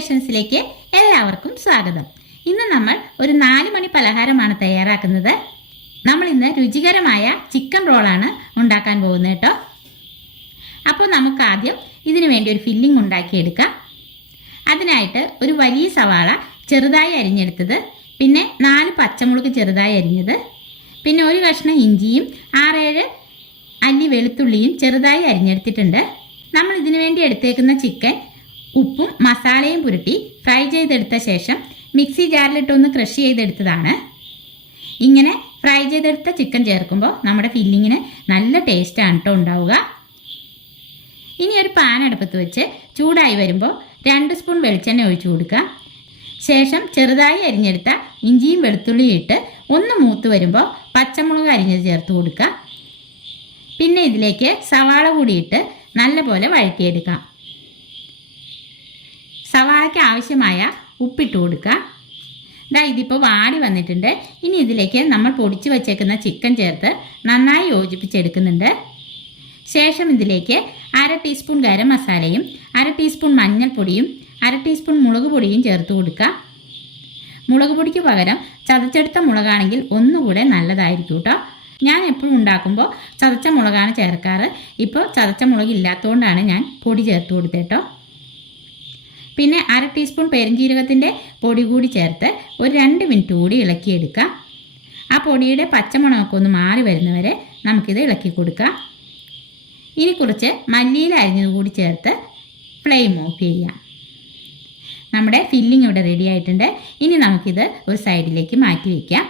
ക്രിയേഷൻസിലേക്ക് എല്ലാവർക്കും സ്വാഗതം. ഇന്ന് നമ്മൾ ഒരു നാല് മണി പലഹാരമാണ് തയ്യാറാക്കുന്നത്. നമ്മൾ ഇന്ന് രുചികരമായ ചിക്കൻ റോളാണ് ഉണ്ടാക്കാൻ പോകുന്നത് കേട്ടോ. അപ്പോൾ നമുക്ക് ആദ്യം ഇതിനു വേണ്ടി ഒരു ഫില്ലിംഗ് ഉണ്ടാക്കിയെടുക്കാം. അതിനായിട്ട് ഒരു വലിയ സവാള ചെറുതായി അരിഞ്ഞെടുത്തത്. പിന്നെ നാല് പച്ചമുളക് ചെറുതായി അരിഞ്ഞത്. പിന്നെ ഒരു കഷ്ണം ഇഞ്ചിയും ആറേഴ് അല്ലി വെളുത്തുള്ളിയും ചെറുതായി അരിഞ്ഞെടുത്തിട്ടുണ്ട്. നമ്മൾ ഇതിനു വേണ്ടി എടുത്തേക്കുന്ന ചിക്കൻ ഉപ്പും മസാലയും പുരട്ടി ഫ്രൈ ചെയ്തെടുത്ത ശേഷം മിക്സി ജാറിലിട്ടൊന്ന് ക്രഷ് ചെയ്തെടുത്തതാണ്. ഇങ്ങനെ ഫ്രൈ ചെയ്തെടുത്ത ചിക്കൻ ചേർക്കുമ്പോൾ നമ്മുടെ ഫില്ലിങ്ങിന് നല്ല ടേസ്റ്റാണ് കേട്ടോ ഉണ്ടാവുക. ഇനി ഒരു പാൻ അടുപ്പത്ത് വെച്ച് ചൂടായി വരുമ്പോൾ രണ്ട് സ്പൂൺ വെളിച്ചെണ്ണ ഒഴിച്ചു കൊടുക്കുക. ശേഷം ചെറുതായി അരിഞ്ഞെടുത്ത ഇഞ്ചിയും വെളുത്തുള്ളിയും ഇട്ട് ഒന്ന് മൂത്ത് വരുമ്പോൾ പച്ചമുളക് അരിഞ്ഞത് ചേർത്ത് കൊടുക്കുക. പിന്നെ ഇതിലേക്ക് സവാള കൂടിയിട്ട് നല്ലപോലെ വഴറ്റിയെടുക്കാം. സവാളയ്ക്ക് ആവശ്യമായ ഉപ്പിട്ട് കൊടുക്കുക. ഇതാ ഇതിപ്പോൾ വാടി വന്നിട്ടുണ്ട്. ഇനി ഇതിലേക്ക് നമ്മൾ പൊടിച്ച് വച്ചേക്കുന്ന ചിക്കൻ ചേർത്ത് നന്നായി യോജിപ്പിച്ചെടുക്കുന്നുണ്ട്. ശേഷം ഇതിലേക്ക് അര ടീസ്പൂൺ ഗരം മസാലയും അര ടീസ്പൂൺ മഞ്ഞൾപ്പൊടിയും അര ടീസ്പൂൺ മുളക് പൊടിയും ചേർത്ത് കൊടുക്കുക. മുളക് പൊടിക്ക് പകരം ചതച്ചെടുത്ത മുളകാണെങ്കിൽ ഒന്നുകൂടെ നല്ലതായിരിക്കും കേട്ടോ. ഞാൻ എപ്പോഴും ഉണ്ടാക്കുമ്പോൾ ചതച്ച മുളകാണ് ചേർക്കാറ്. ഇപ്പോൾ ചതച്ച മുളക് ഇല്ലാത്തതുകൊണ്ടാണ് ഞാൻ പൊടി ചേർത്ത് കൊടുത്തേട്ടോ പിന്നെ അര ടീസ്പൂൺ പെരുംജീരകത്തിന്റെ പൊടി കൂടി ചേർത്ത് ഒരു രണ്ട് മിനിറ്റ് കൂടി ഇളക്കിയെടുക്കുക. ആ പൊടിയുടെ പച്ചമുളകൊക്കെ ഒന്ന് മാറി വരുന്നവരെ നമുക്കിത് ഇളക്കി കൊടുക്കാം ഇനി കുറച്ച് മല്ലിയില അരിഞ്ഞത് കൂടി ചേർത്ത് ഫ്ലെയിം ഓഫ് ചെയ്യാം നമ്മുടെ ഫില്ലിംഗ് ഇവിടെ റെഡി ആയിട്ടുണ്ട്. ഇനി നമുക്കിത് ഒരു സൈഡിലേക്ക് മാറ്റി വയ്ക്കാം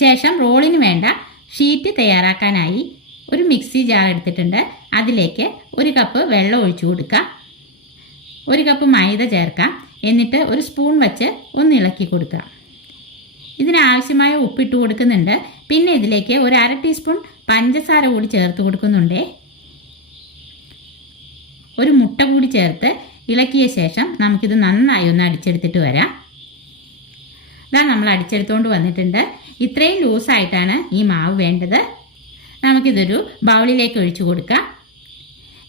ശേഷം റോളിന് വേണ്ട ഷീറ്റ് തയ്യാറാക്കാനായി ഒരു മിക്സി ജാർ എടുത്തിട്ടുണ്ട്. അതിലേക്ക് ഒരു കപ്പ് വെള്ളം ഒഴിച്ചു കൊടുക്കാം ഒരു കപ്പ് മൈദ ചേർക്കാം. എന്നിട്ട് ഒരു സ്പൂൺ വെച്ച് ഒന്ന് ഇളക്കി കൊടുക്കുക. ഇതിനാവശ്യമായ ഉപ്പിട്ട് കൊടുക്കുന്നുണ്ട്. പിന്നെ ഇതിലേക്ക് ഒരു അര ടീസ്പൂൺ പഞ്ചസാര കൂടി ചേർത്ത് കൊടുക്കുന്നുണ്ടേ. ഒരു മുട്ട കൂടി ചേർത്ത് ഇളക്കിയ ശേഷം നമുക്കിത് നന്നായി ഒന്ന് അടിച്ചെടുത്തിട്ട് വരാം. ഇതാ നമ്മൾ അടിച്ചെടുത്തുകൊണ്ട് വന്നിട്ടുണ്ട്. ഇത്രയും ലൂസായിട്ടാണ് ഈ മാവ് വേണ്ടത്. നമുക്കിതൊരു ബൗളിലേക്ക് ഒഴിച്ചു കൊടുക്കാം.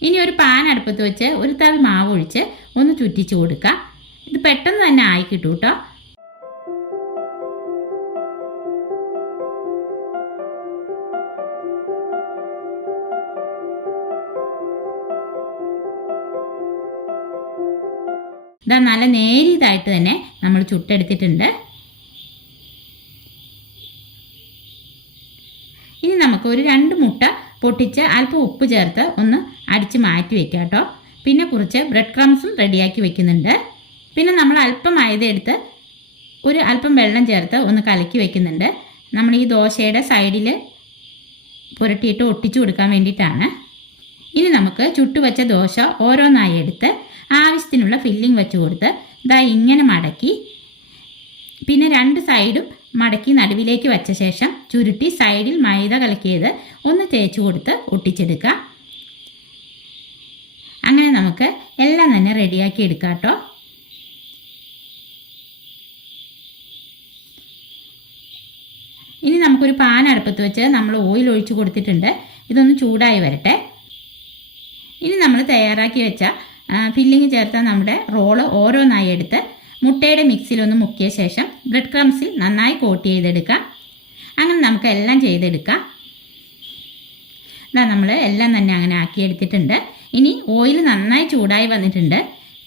ഇനി ഒരു പാൻ അടുപ്പത്ത് വെച്ച് ഒരു തവി മാവ് ഒഴിച്ച് ഒന്ന് ചുറ്റിച്ച് കൊടുക്കുക ഇത് പെട്ടെന്ന് തന്നെ ആയി കിട്ടും കേട്ടോ ഇതാ നല്ല നേരിയതായിട്ട് തന്നെ നമ്മൾ ചുട്ടെടുത്തിട്ടുണ്ട്. ഇനി നമുക്ക് ഒരു രണ്ട് മുട്ട പൊട്ടിച്ച് അല്പം ഉപ്പ് ചേർത്ത് ഒന്ന് അടിച്ച് മാറ്റി വെക്കാം കേട്ടോ. പിന്നെ കുറച്ച് ബ്രെഡ് ക്രംസും റെഡിയാക്കി വെക്കുന്നുണ്ട്. പിന്നെ നമ്മൾ അല്പം മൈദ എടുത്ത് ഒരു അല്പം വെള്ളം ചേർത്ത് ഒന്ന് കലക്കി വെക്കുന്നുണ്ട്. നമ്മൾ ഈ ദോശയുടെ സൈഡിൽ പുരട്ടിയിട്ട് ഒട്ടിച്ചു കൊടുക്കാൻ വേണ്ടിയിട്ടാണ്. ഇനി നമുക്ക് ചുട്ടുവച്ച ദോശ ഓരോന്നായി എടുത്ത് ആവശ്യത്തിനുള്ള ഫില്ലിംഗ് വെച്ച് കൊടുത്ത് ഇതാ ഇങ്ങനെ മടക്കി. പിന്നെ രണ്ട് സൈഡും മടക്കി നടുവിലേക്ക് വച്ച ശേഷം ചുരുട്ടി സൈഡിൽ മൈദ കലക്കിയത് ഒന്ന് തേച്ചു കൊടുത്ത് ഒട്ടിച്ചെടുക്കുക. അങ്ങനെ നമുക്ക് എല്ലാം തന്നെ റെഡിയാക്കി എടുക്കാം കേട്ടോ. ഇനി നമുക്കൊരു പാൻ അടുപ്പത്ത് വെച്ച് നമ്മൾ ഓയിൽ ഒഴിച്ചു കൊടുത്തിട്ടുണ്ട്. ഇതൊന്ന് ചൂടായി വരട്ടെ. ഇനി നമ്മൾ തയ്യാറാക്കി വെച്ച ഫില്ലിങ് ചേർത്ത നമ്മുടെ റോൾ ഓരോന്നായി എടുത്ത് മുട്ടയുടെ മിക്സിയിലൊന്ന് മുക്കിയ ശേഷം ബ്രെഡ് ക്രംസിൽ നന്നായി കോട്ട് ചെയ്തെടുക്കാം. അങ്ങനെ നമുക്ക് എല്ലാം ചെയ്തെടുക്കാം. ഇതാ നമ്മൾ എല്ലാം തന്നെ അങ്ങനെ ആക്കിയെടുത്തിട്ടുണ്ട്. ഇനി ഓയിൽ നന്നായി ചൂടായി വന്നിട്ടുണ്ട്.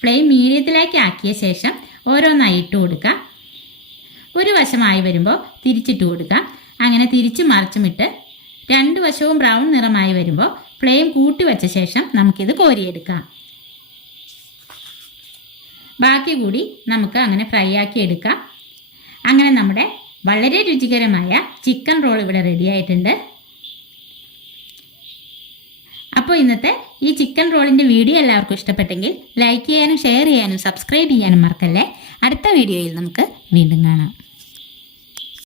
ഫ്ലെയിം മീഡിയത്തിലേക്ക് ആക്കിയ ശേഷം ഓരോന്നായി ഇട്ട് കൊടുക്കാം. ഒരു വശമായി വരുമ്പോൾ തിരിച്ചിട്ട് കൊടുക്കാം. അങ്ങനെ തിരിച്ച് മറിച്ചുമിട്ട് രണ്ട് വശവും ബ്രൗൺ നിറമായി വരുമ്പോൾ ഫ്ലെയിം കൂട്ടി വെച്ച ശേഷം നമുക്കിത് കോരിയെടുക്കാം. ബാക്കി കൂടി നമുക്ക് അങ്ങനെ ഫ്രൈ ആക്കി എടുക്കാം. അങ്ങനെ നമ്മുടെ വളരെ രുചികരമായ ചിക്കൻ റോൾ ഇവിടെ റെഡി ആയിട്ടുണ്ട്. അപ്പോൾ ഇന്നത്തെ ഈ ചിക്കൻ റോളിന്റെ വീഡിയോ എല്ലാവർക്കും ഇഷ്ടപ്പെട്ടെങ്കിൽ ലൈക്ക് ചെയ്യാനും ഷെയർ ചെയ്യാനും സബ്സ്ക്രൈബ് ചെയ്യാനും മറക്കല്ലേ? അടുത്ത വീഡിയോയിൽ നമുക്ക് വീണ്ടും കാണാം.